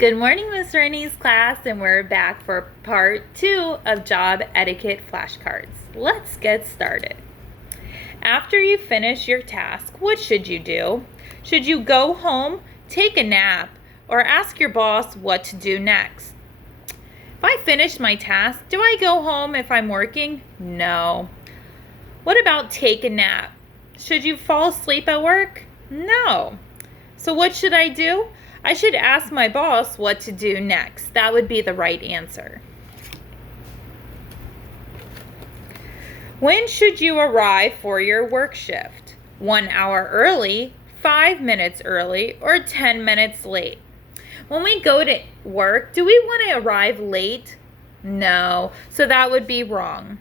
Good morning, Miss Rennie's class, and we're back for part 2 of job etiquette flashcards. Let's get started. After you finish your task, what should you do? Should you go home, take a nap, or ask your boss what to do next? If I finish my task, do I go home if I'm working? No. What about take a nap? Should you fall asleep at work? No. So what should I do? I should ask my boss what to do next. That would be the right answer. When should you arrive for your work shift? 1 hour early, 5 minutes early, or 10 minutes late? When we go to work, do we want to arrive late? No, so that would be wrong.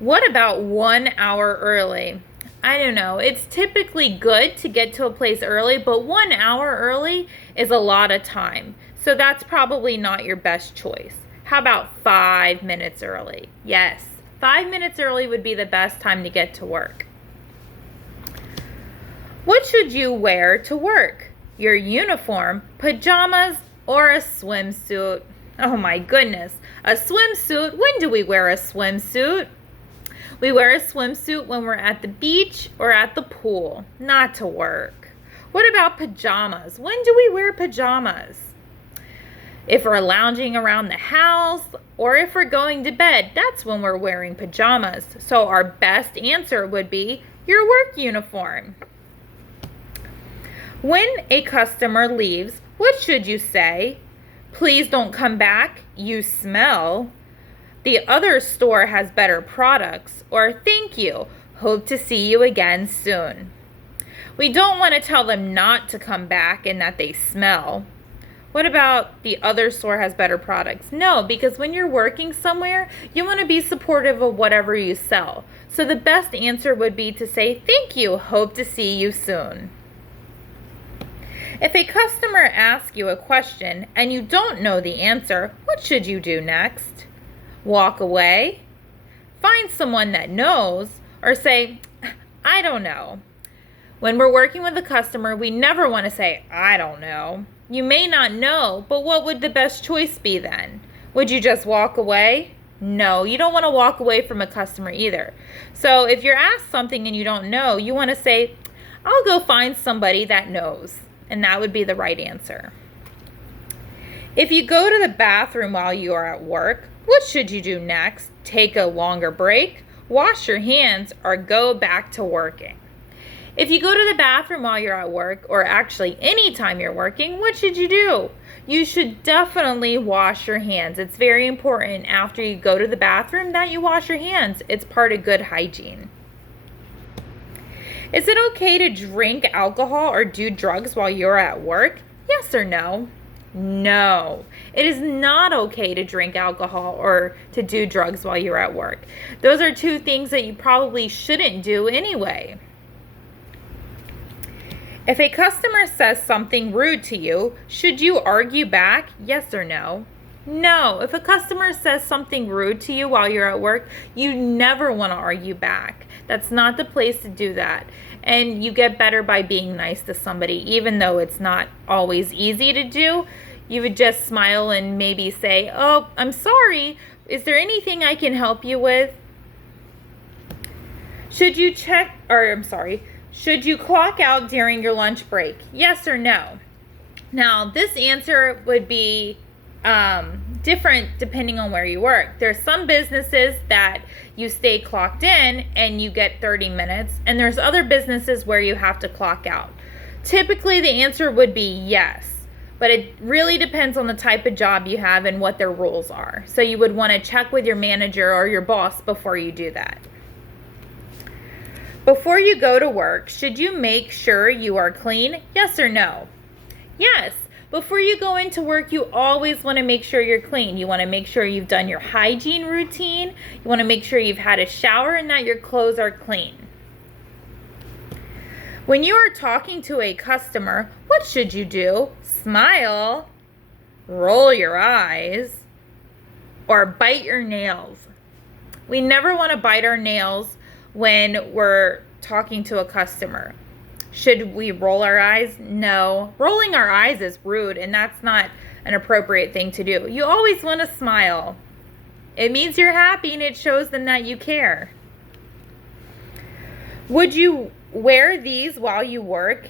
What about 1 hour early? I don't know. It's typically good to get to a place early, but 1 hour early is a lot of time. So that's probably not your best choice. How about 5 minutes early? Yes, 5 minutes early would be the best time to get to work. What should you wear to work? Your uniform, pajamas, or a swimsuit? Oh my goodness, a swimsuit? When do we wear a swimsuit? We wear a swimsuit when we're at the beach or at the pool, not to work. What about pajamas? When do we wear pajamas? If we're lounging around the house or if we're going to bed, that's when we're wearing pajamas. So our best answer would be your work uniform. When a customer leaves, what should you say? Please don't come back, you smell. The other store has better products, or thank you, hope to see you again soon. We don't want to tell them not to come back and that they smell. What about the other store has better products? No, because when you're working somewhere, you want to be supportive of whatever you sell. So the best answer would be to say, thank you, hope to see you soon. If a customer asks you a question and you don't know the answer, what should you do next? Walk away, find someone that knows, or say, I don't know. When we're working with a customer, we never want to say, I don't know. You may not know, but what would the best choice be then? Would you just walk away? No, you don't want to walk away from a customer either. So if you're asked something and you don't know, you want to say, I'll go find somebody that knows. And that would be the right answer. If you go to the bathroom while you are at work, what should you do next? Take a longer break, wash your hands, or go back to working? If you go to the bathroom while you're at work, or actually anytime you're working, what should you do? You should definitely wash your hands. It's very important after you go to the bathroom that you wash your hands. It's part of good hygiene. Is it okay to drink alcohol or do drugs while you're at work? Yes or no? No, it is not okay to drink alcohol or to do drugs while you're at work. Those are two things that you probably shouldn't do anyway. If a customer says something rude to you, should you argue back? Yes or no? No, if a customer says something rude to you while you're at work, you never want to argue back. That's not the place to do that. And you get better by being nice to somebody, even though it's not always easy to do. You would just smile and maybe say, oh, I'm sorry. Is there anything I can help you with? Should you clock out during your lunch break? Yes or no? Now, this answer would be different depending on where you work. There's some businesses that you stay clocked in and you get 30 minutes, and there's other businesses where you have to clock out. Typically, the answer would be yes, but it really depends on the type of job you have and what their rules are. So you would want to check with your manager or your boss before you do that. Before you go to work, should you make sure you are clean? Yes or no? Yes. Before you go into work, you always want to make sure you're clean. You want to make sure you've done your hygiene routine. You want to make sure you've had a shower and that your clothes are clean. When you are talking to a customer, what should you do? Smile, roll your eyes, or bite your nails. We never want to bite our nails when we're talking to a customer. Should we roll our eyes? No. Rolling our eyes is rude, and that's not an appropriate thing to do. You always want to smile. It means you're happy and it shows them that you care. Would you wear these while you work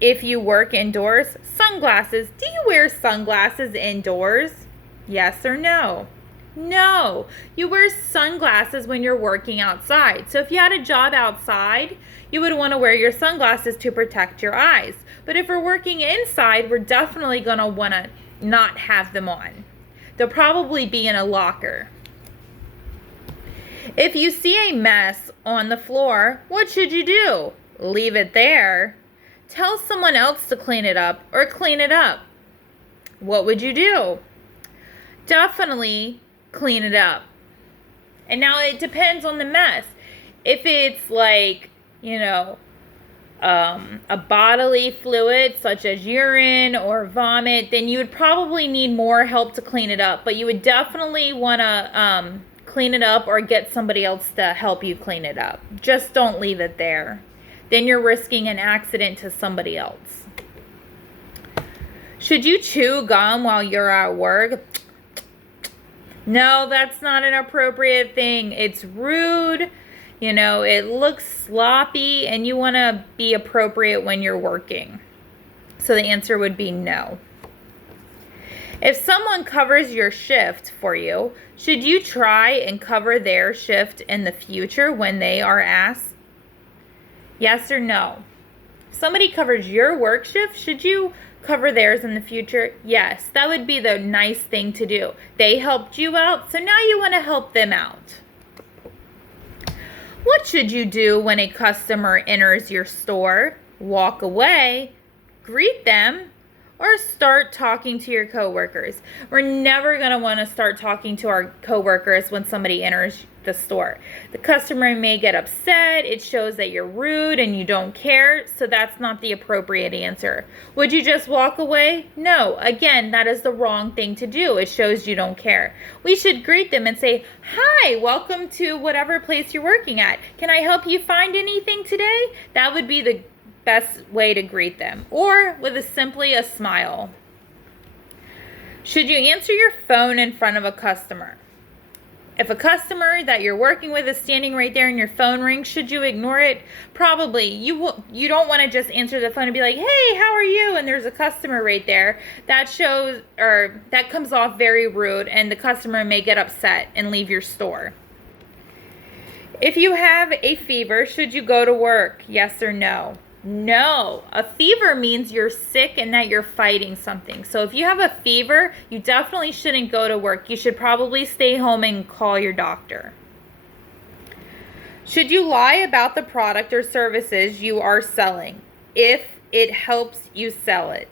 if you work indoors? Sunglasses. Do you wear sunglasses indoors? Yes or no? No. You wear sunglasses when you're working outside. So if you had a job outside, you would want to wear your sunglasses to protect your eyes. But if we're working inside, we're definitely going to want to not have them on. They'll probably be in a locker. If you see a mess on the floor, what should you do? Leave it there. Tell someone else to clean it up or clean it up. What would you do? Definitely clean it up. And now it depends on the mess. If it's like, a bodily fluid such as urine or vomit, then you would probably need more help to clean it up. But you would definitely want to clean it up or get somebody else to help you clean it up. Just don't leave it there. Then you're risking an accident to somebody else. Should you chew gum while you're at work? No, that's not an appropriate thing. It's rude. It looks sloppy, and you want to be appropriate when you're working. So the answer would be no. If someone covers your shift for you, should you try and cover their shift in the future when they are asked? Yes or no? If somebody covers your work shift, should you cover theirs in the future? Yes, that would be the nice thing to do. They helped you out, so now you want to help them out. What should you do when a customer enters your store? Walk away, greet them, or start talking to your coworkers? We're never going to want to start talking to our coworkers when somebody enters the store. The customer may get upset. It shows that you're rude and you don't care, so that's not the appropriate answer. Would you just walk away? No. Again, that is the wrong thing to do. It shows you don't care. We should greet them and say, "Hi, welcome to whatever place you're working at. Can I help you find anything today?" That would be the best way to greet them, or with simply a smile. Should you answer your phone in front of a customer? If a customer that you're working with is standing right there and your phone rings, should you ignore it? Probably. You don't want to just answer the phone and be like, "Hey, how are you?" and there's a customer right there. That comes off very rude, and the customer may get upset and leave your store. If you have a fever, should you go to work? Yes or no? No. A fever means you're sick and that you're fighting something. So if you have a fever, you definitely shouldn't go to work. You should probably stay home and call your doctor. Should you lie about the product or services you are selling if it helps you sell it?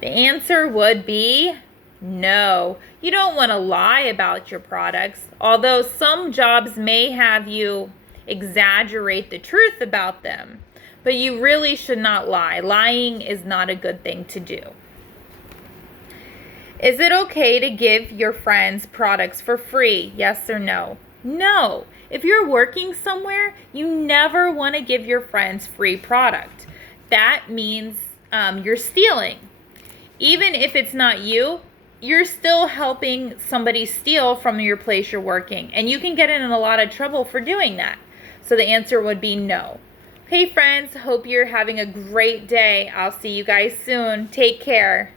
The answer would be no. You don't want to lie about your products, although some jobs may have you exaggerate the truth about them. But you really should not lie. Lying is not a good thing to do. Is it okay to give your friends products for free? Yes or no? No. If you're working somewhere, you never want to give your friends free product. That means you're stealing. Even if it's not you, you're still helping somebody steal from your place you're working. And you can get in a lot of trouble for doing that. So the answer would be no. Hey friends, hope you're having a great day. I'll see you guys soon. Take care.